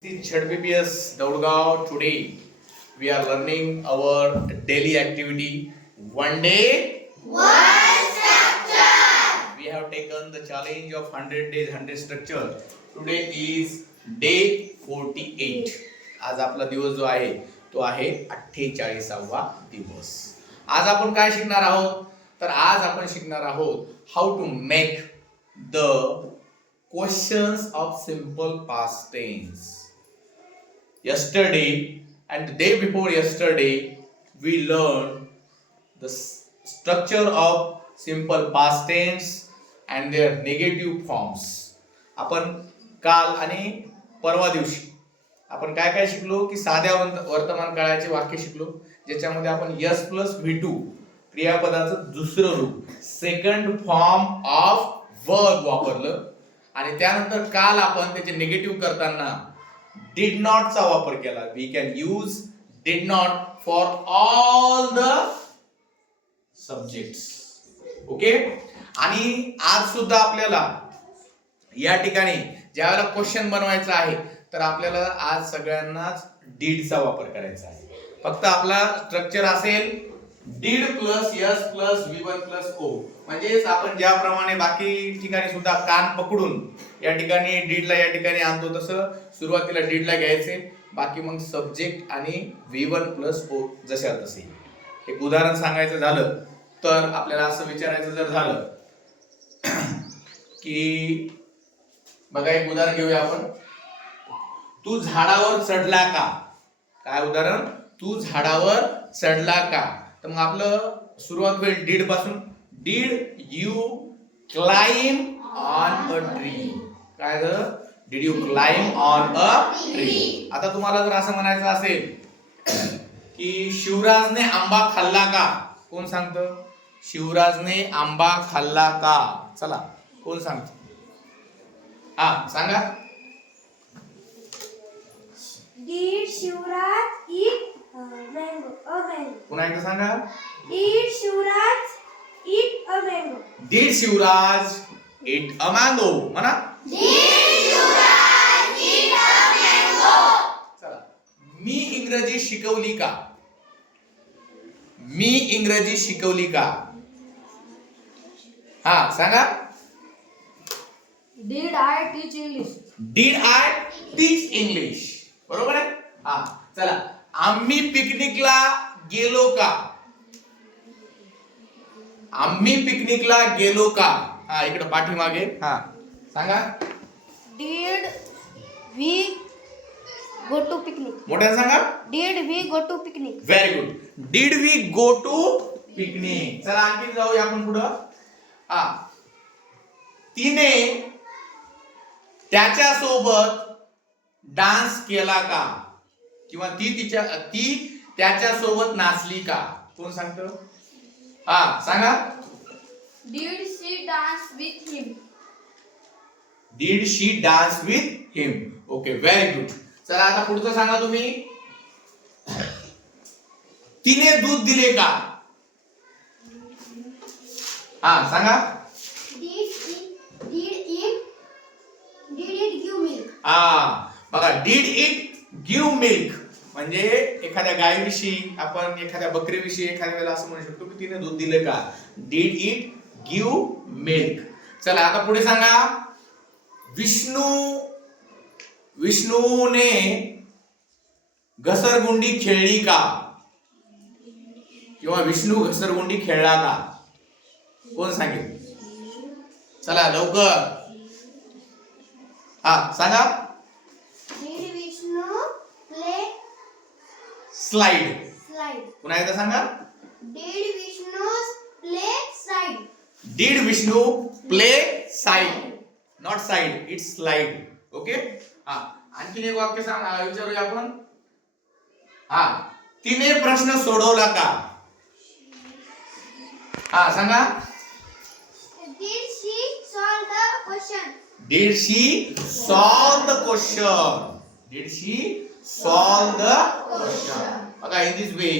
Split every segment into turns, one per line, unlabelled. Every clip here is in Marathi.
ZBPS Daudgaon. Today we are learning our daily activity. One day, one structure. We have taken the challenge of 100 days, 100 structure. Today is day 48. आज आपला दिवस जो आहे तो आहे अठ्ठेचाळीसावा दिवस आज आपण काय शिकणार आहोत तर आज आपण शिकणार आहोत how to make the questions of simple past tense yesterday and the day before yesterday we learned the structure of simple past tense and their negative forms. आपण काल आणि परवा दिवशी आपण काय काय शिकलो की साध्या वर्तमान काळाचे वाक्य शिकलो ज्याच्यामध्ये आपण यस प्लस व्ही टू क्रियापदाचं दुसरं रूप सेकंड फॉर्म ऑफ वर्ब वापरलं. आणि त्यानंतर काल आपण त्याचे निगेटिव्ह करताना डिड नॉटचा चा वापर केला. We can use did not for all the subject okay आणि आज सुद्धा आपल्याला या ठिकाणी ज्यावेळेला क्वेश्चन बनवायचा आहे तर आपल्याला आज सगळ्यांनाच डीडचा वापर करायचा आहे. फक्त आपला स्ट्रक्चर असेल did plus S plus V one plus O म्हणजेच आपण ज्याप्रमाणे बाकी ठिकाणी सुद्धा कान पकडून या ठिकाणी डीडला या ठिकाणी आणतो तसं सुरुवातीला डीडला घ्यायचे. बाकी मग सब्जेक्ट आणि व्ही वन प्लस ओ जशा तसे. एक उदाहरण सांगायचं झालं तर आपल्याला असं विचारायचं जर झालं की बघा एक उदाहरण घेऊया आपण. तू झाडावर चढला का? काय उदाहरण? तू झाडावर चढला का? तर मग आपलं सुरुवात होईल डीडपासून. Did you climb on a tree काय झालं did you climb on a tree आता तुम्हाला जर असं म्हणायचं असेल की शिवराजने आंबा खाल्ला का? कोण सांगतं? शिवराजने आंबा खाल्ला का? चला कोण सांगत? हा सांगा.
Eat uh.
पुन्हा एकदा सांगा.
A mango?
Did Shivraj eat a mango म्हणा. मी इंग्रजी शिकवली का? मी इंग्रजी शिकवली का? हा सांगा.
Did I teach English?
Did I teach English बरोबर आहे? हा चला. आम्ही पिकनिकला गेलो का? आम्ही पिकनिकला गेलो का? हा इकडे पाठीमागे. हा. सांगा.
Did we go to picnic?
मोठ्याने सांगा?
Did we go to picnic?
Very good did we go to picnic चला आणखी जाऊया आपण पुढं. हा. तिने त्याच्या सोबत डान्स केला का? किंवा ती तिच्या ती त्याच्या सोबत नाचली का? कोण सांगतो? हा सांगा.
Did she dance with him?
Did she dance with him okay very good चला आता पुढचं सांगा तुम्ही. तिने दूध दिले का? हा सांगा? हा बघा डीड इट गिव्ह मिल्क म्हणजे एखाद्या गायीविषयी आपण एखाद्या बकरीविषयी एखाद्या वेळेला असं म्हणू शकतो की तिने दूध दिले का? डीड इट गिव्ह मिल्क चला आता पुढे सांगा. विष्णू विष्णूने घसरगुंडी खेळली का? किंवा विष्णू घसरगुंडी खेळला का? कोण सांगेल? चला लवकर. हा सांगा. स्लाइड? पुन्हा एकदा सांगा? Did Vishnu play side. Not side it's slide okay हा आणखीन एक वाक्य सांग विचारूया आपण. हा तिने प्रश्न सोडवला का? हा सांगा.
Did she solve the question?
Did she solve the question did she solve the question बघा in this way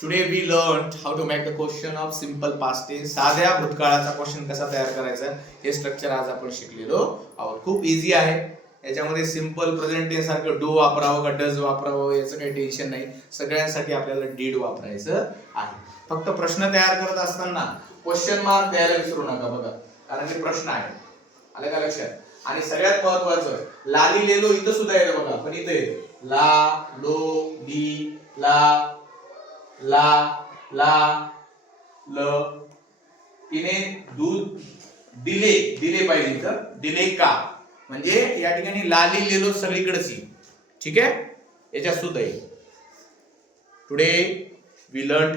today we learn how to make the question of simple past tense साध्या भूतकाळाचा क्वेश्चन कसा तयार करायचा हे स्ट्रक्चर आज आपण शिकलेलो आहोत. खूप इझी आहे. याच्यामध्ये सिंपल प्रेझेंट सारखं डू वापरावं का डज वापरावं याचं काही टेन्शन नाही. सगळ्यांसाठी आपल्याला डीड वापरायचं आहे. फक्त प्रश्न तयार करत असताना क्वेश्चन मार्क द्यायला विसरू नका बघा. कारण हे प्रश्न आहे. आलं का लक्षात? आणि सगळ्यात महत्वाचं लाली लेलो इथं सुद्धा येतं बघा. पण इथं इथे ला लो डी ला ला ला ल तिने दूध दिले. दिले पाहिजे इथं. दिले का? म्हणजे या ठिकाणी लाली लिहिलो सगळीकडे सी ठीक आहे? याच्यात सुद्धा येईल. Today we learn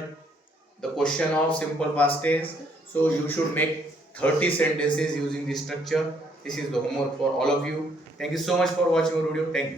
the question of simple past tense so you should make thirty sentences using this structure this is the homework for all of you thank you so much for watching your video thank you